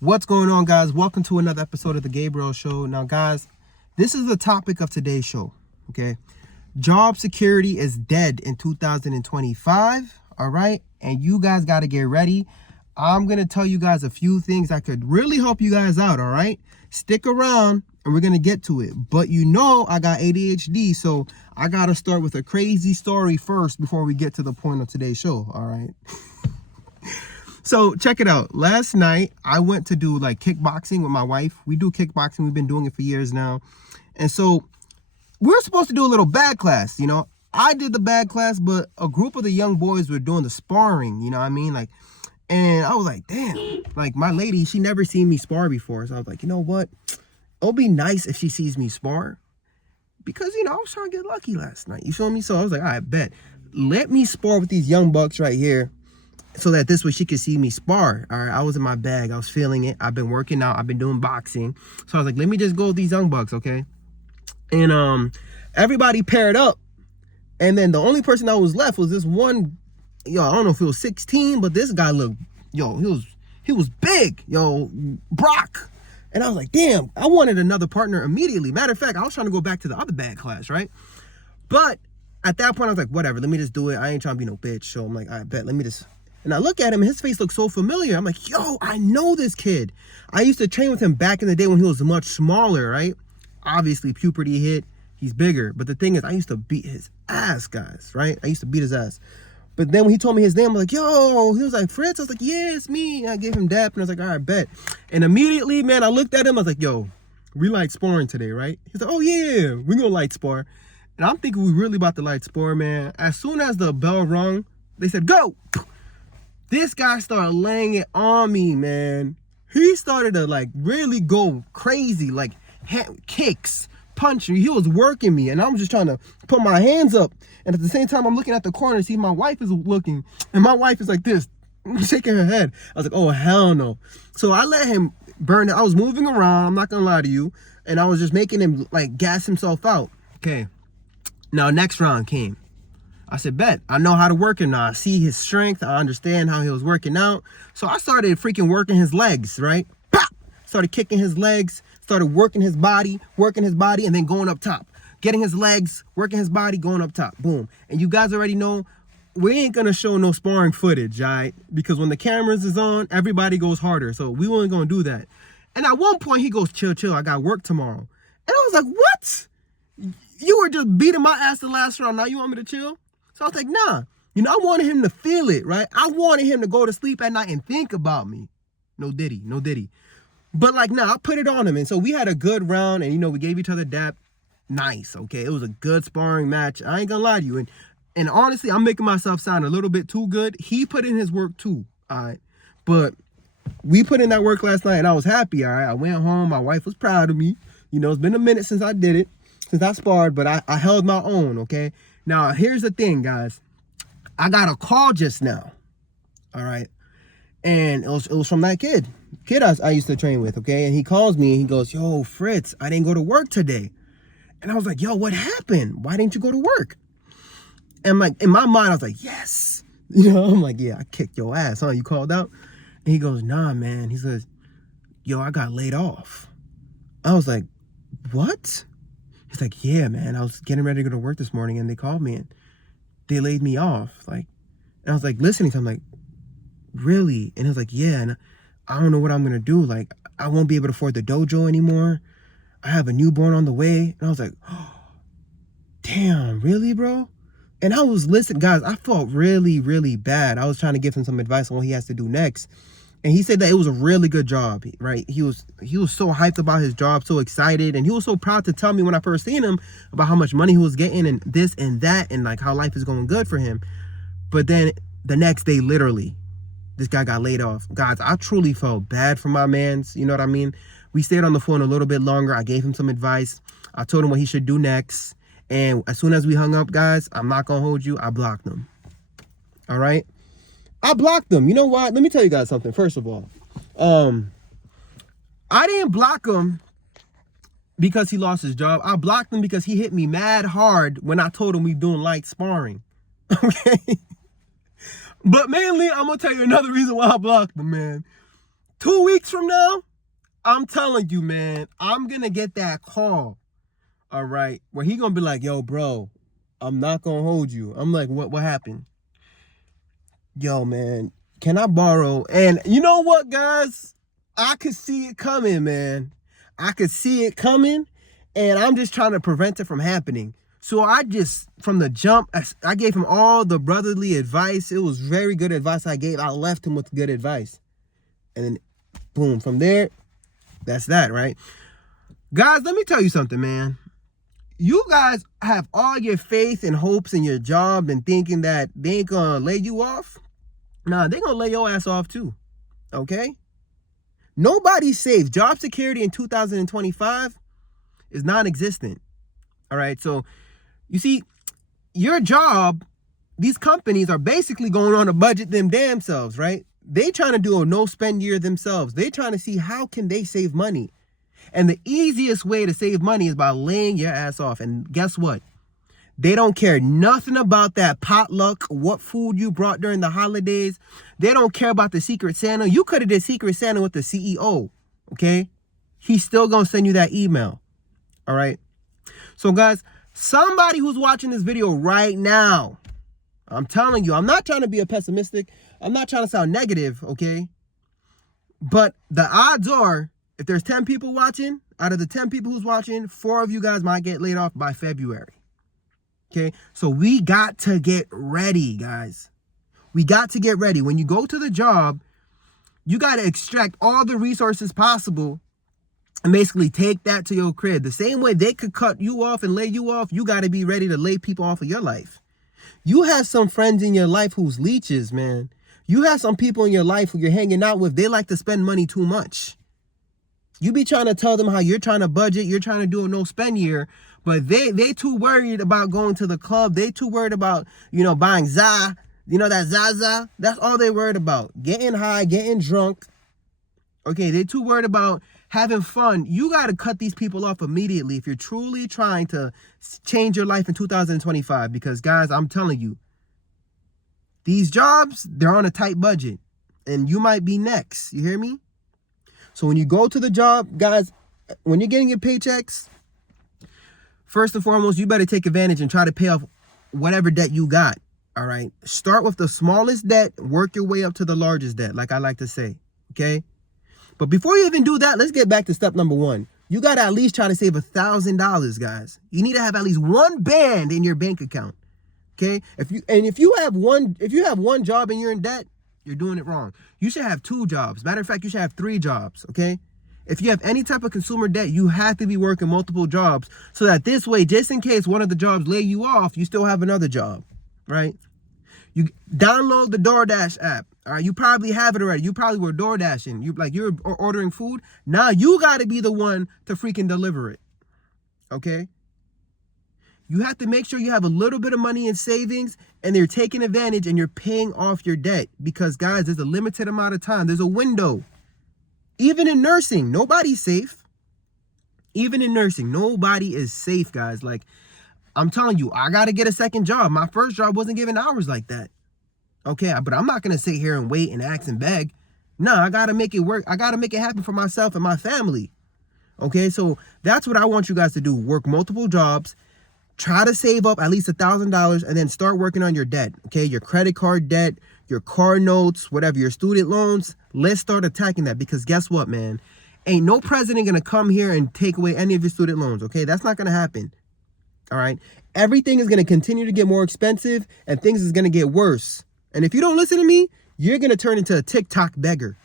What's going on, guys? Welcome to another episode of the Gabriel Show. Now, guys, this is the topic of today's show, okay? Job security is dead in 2025, all right? And you guys got to get ready. I'm going to tell you guys a few things that could really help you guys out, all right? Stick around, and we're going to get to it. But you know I got ADHD, so I got to start with a crazy story first before we get to the point of today's show, all right? So check it out. Last night, I went to do like kickboxing with my wife. We do kickboxing. We've been doing it for years now. And so we're supposed to do a little bag class, you know. I did the bag class, but a group of the young boys were doing the sparring, you know what I mean? Like, and I was like, damn, like my lady, she never seen me spar before. So I was like, you know what? It'll be nice if she sees me spar. Because, you know, I was trying to get lucky last night. You feel me? So I was like, all right, bet. Let me spar with these young bucks right here, so that this way she could see me spar. All right, I was in my bag. I was feeling it. I've been working out. I've been doing boxing. So I was like, let me just go with these young bucks, okay? And everybody paired up. And then the only person that was left was this one, I don't know if he was 16, but this guy looked, he was big, Brock. And I was like, damn, I wanted another partner immediately. Matter of fact, I was trying to go back to the other bag class, right? But at that point, I was like, whatever, let me just do it. I ain't trying to be no bitch. So I'm like, I bet, let me just... And I look at him, and his face looks so familiar. I'm like, yo, I know this kid. I used to train with him back in the day when he was much smaller, right? Obviously, puberty hit. He's bigger. But the thing is, I used to beat his ass, guys, right? I used to beat his ass. But then when he told me his name, I'm like, yo, he was like, Fritz. I was like, yeah, it's me. And I gave him dap, and I was like, all right, bet. And immediately, man, I looked at him. I was like, yo, we light sparring today, right? He's like, oh, yeah, we're going to light spar. And I'm thinking we really about to light spar, man. As soon as the bell rung, they said, go. This guy started laying it on me, man. He started to like really go crazy, like kicks, punching. He was working me, and I'm just trying to put my hands up. And at the same time, I'm looking at the corner to see my wife is looking, and my wife is like this, shaking her head. I was like, oh, hell no. So I let him burn it. I was moving around, I'm not gonna lie to you, and I was just making him like gas himself out. Okay, now next round came. I said, bet, I know how to work him now. I see his strength. I understand how he was working out. So I started freaking working his legs, right? Pop! Started kicking his legs, started working his body, and then going up top. Getting his legs, working his body, going up top. Boom. And you guys already know, we ain't going to show no sparring footage, all right? Because when the cameras is on, everybody goes harder. So we weren't going to do that. And at one point, he goes, chill, I got work tomorrow. And I was like, what? You were just beating my ass the last round. Now you want me to chill? So I was like, nah. You know, I wanted him to feel it, right? I wanted him to go to sleep at night and think about me. No diddy. But like, nah, I put it on him. And so we had a good round, and, we gave each other dap. Nice, okay? It was a good sparring match. I ain't gonna lie to you. And honestly, I'm making myself sound a little bit too good. He put in his work too, all right? But we put in that work last night, and I was happy, all right? I went home. My wife was proud of me. It's been a minute since I did it, since I sparred, but I held my own, okay? Now, here's the thing, guys. I got a call just now, all right? And it was from that kid I used to train with, okay? And he calls me, and he goes, yo, Fritz, I didn't go to work today. And I was like, yo, what happened? Why didn't you go to work? And like, in my mind, I was like, yes. I'm like, yeah, I kicked your ass, huh? You called out? And he goes, nah, man. He says, yo, I got laid off. I was like, what? He's like, yeah, man, I was getting ready to go to work this morning, and they called me, and they laid me off. Like, and I was like listening to him, like, really? And he was like, yeah, and I don't know what I'm going to do. Like, I won't be able to afford the dojo anymore. I have a newborn on the way. And I was like, oh, damn, really, bro? And I was listening, guys, I felt really, really bad. I was trying to give him some advice on what he has to do next. And he said that it was a really good job, right? He was so hyped about his job, so excited. And he was so proud to tell me when I first seen him about how much money he was getting and this and that and like how life is going good for him. But then the next day, literally, this guy got laid off. Guys, I truly felt bad for my mans. You know what I mean? We stayed on the phone a little bit longer. I gave him some advice. I told him what he should do next. And as soon as we hung up, guys, I'm not going to hold you. I blocked him. All right? I blocked him. You know what? Let me tell you guys something. First of all, I didn't block him because he lost his job. I blocked him because he hit me mad hard when I told him we doing light sparring. Okay? But mainly, I'm going to tell you another reason why I blocked him, man. 2 weeks from now, I'm telling you, man, I'm going to get that call. All right. Where he going to be like, yo, bro, I'm not going to hold you. I'm like, what happened? Yo, man, can I borrow? And you know what, guys? I could see it coming, man. I could see it coming, and I'm just trying to prevent it from happening. So I just, from the jump, I gave him all the brotherly advice. It was very good advice I gave. I left him with good advice. And then, boom, from there, that's that, right? Guys, let me tell you something, man. You guys have all your faith and hopes in your job and thinking that they ain't gonna lay you off. Nah, they gonna lay your ass off too, okay? Nobody's safe. Job security in 2025 is non-existent, all right? So, you see, your job, these companies are basically going on a budget them damn selves, right? They trying to do a no-spend year themselves. They trying to see how can they save money. And the easiest way to save money is by laying your ass off. And guess what? They don't care nothing about that potluck, what food you brought during the holidays. They don't care about the Secret Santa. You could have did Secret Santa with the CEO, okay? He's still going to send you that email, all right? So, guys, somebody who's watching this video right now, I'm telling you, I'm not trying to be a pessimistic. I'm not trying to sound negative, okay? But the odds are, if there's 10 people watching, out of the 10 people who's watching, 4 of you guys might get laid off by February. Okay, so we got to get ready, guys. We got to get ready. When you go to the job, you got to extract all the resources possible and basically take that to your crib. The same way they could cut you off and lay you off, you got to be ready to lay people off of your life. You have some friends in your life who's leeches, man. You have some people in your life who you're hanging out with, they like to spend money too much. You be trying to tell them how you're trying to budget, you're trying to do a no-spend year, but they too worried about going to the club. They too worried about, buying za. You know that Zaza? That's all they worried about. Getting high, getting drunk. Okay, they too worried about having fun. You got to cut these people off immediately if you're truly trying to change your life in 2025. Because, guys, I'm telling you, these jobs, they're on a tight budget. And you might be next. You hear me? So when you go to the job, guys, when you're getting your paychecks, first and foremost, you better take advantage and try to pay off whatever debt you got, all right? Start with the smallest debt, work your way up to the largest debt, like I like to say, okay? But before you even do that, let's get back to step number 1. You got to at least try to save $1,000, guys. You need to have at least one band in your bank account, okay? If you have one job and you're in debt, you're doing it wrong. You should have 2 jobs. Matter of fact, you should have 3 jobs, okay? If you have any type of consumer debt, you have to be working multiple jobs so that this way, just in case one of the jobs lay you off, you still have another job, right? You download the DoorDash app, all right? You probably have it already. You probably were DoorDashing. You're ordering food. Now you got to be the one to freaking deliver it, okay? You have to make sure you have a little bit of money in savings and they're taking advantage and you're paying off your debt because, guys, there's a limited amount of time. There's a window. Even in nursing, nobody's safe. Even in nursing, nobody is safe, guys. Like, I'm telling you, I got to get a second job. My first job wasn't giving hours like that. Okay, but I'm not going to sit here and wait and ask and beg. No, I got to make it work. I got to make it happen for myself and my family. Okay, so that's what I want you guys to do. Work multiple jobs. Try to save up at least $1,000 and then start working on your debt, okay? Your credit card debt, your car notes, whatever, your student loans. Let's start attacking that because guess what, man? Ain't no president going to come here and take away any of your student loans, okay? That's not going to happen, all right? Everything is going to continue to get more expensive and things is going to get worse. And if you don't listen to me, you're going to turn into a TikTok beggar,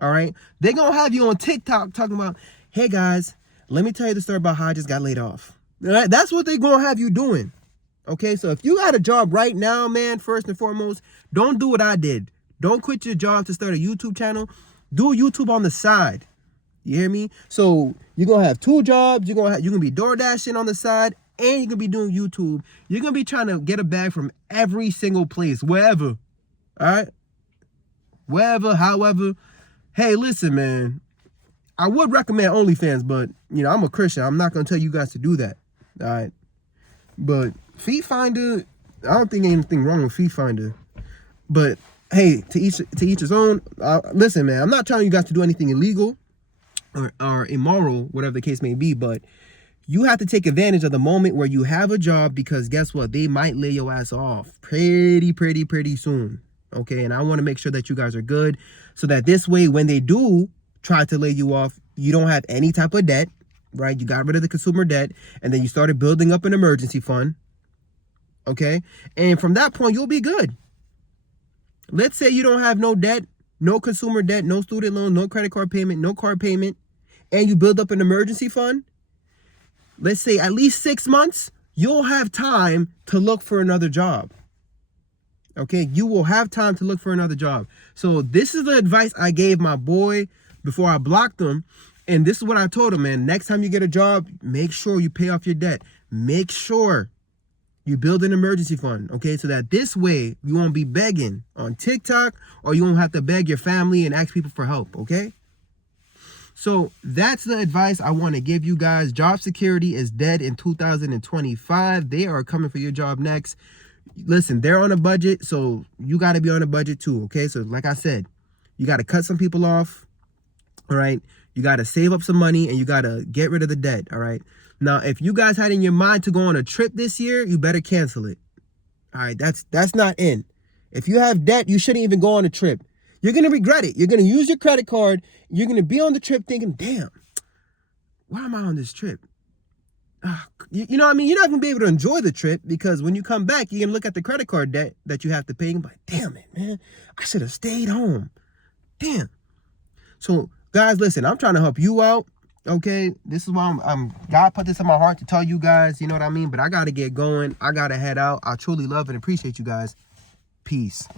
all right? They're going to have you on TikTok talking about, hey, guys, let me tell you the story about how I just got laid off. Right? That's what they're going to have you doing. Okay, so if you got a job right now, man, first and foremost, don't do what I did. Don't quit your job to start a YouTube channel. Do YouTube on the side. You hear me? So you're going to have 2 jobs. You're going to be door dashing on the side and you're going to be doing YouTube. You're going to be trying to get a bag from every single place, wherever. All right? Wherever, however. Hey, listen, man. I would recommend OnlyFans, but, I'm a Christian. I'm not going to tell you guys to do that. All right. But Feet Finder, I don't think anything wrong with Feet Finder. But hey, to each his own. Listen, man, I'm not telling you guys to do anything illegal or immoral, whatever the case may be, but you have to take advantage of the moment where you have a job, because guess what? They might lay your ass off pretty soon. Okay, and I want to make sure that you guys are good, so that this way, when they do try to lay you off, you don't have any type of debt, right? You got rid of the consumer debt, and then you started building up an emergency fund. Okay, and from that point, you'll be good. Let's say you don't have no debt, no consumer debt, no student loan, no credit card payment, no car payment, and you build up an emergency fund. Let's say at least 6 months, you'll have time to look for another job. Okay, you will have time to look for another job. So this is the advice I gave my boy before I blocked him. And this is what I told him, man. Next time you get a job, make sure you pay off your debt. Make sure you build an emergency fund, okay? So that this way you won't be begging on TikTok, or you won't have to beg your family and ask people for help, okay? So that's the advice I want to give you guys. Job security is dead in 2025. They are coming for your job next. Listen, they're on a budget, so you got to be on a budget too, okay? So like I said, you got to cut some people off, all right? You got to save up some money, and you got to get rid of the debt, all right? Now, if you guys had in your mind to go on a trip this year, you better cancel it, all right? That's not in. If you have debt, you shouldn't even go on a trip. You're going to regret it. You're going to use your credit card. You're going to be on the trip thinking, damn, why am I on this trip? You know what I mean? You're not going to be able to enjoy the trip, because when you come back, you're going to look at the credit card debt that you have to pay and be like, damn it, man, I should have stayed home. Damn. So, guys, listen, I'm trying to help you out, okay? This is why God put this in my heart to tell you guys, you know what I mean? But I got to get going. I got to head out. I truly love and appreciate you guys. Peace.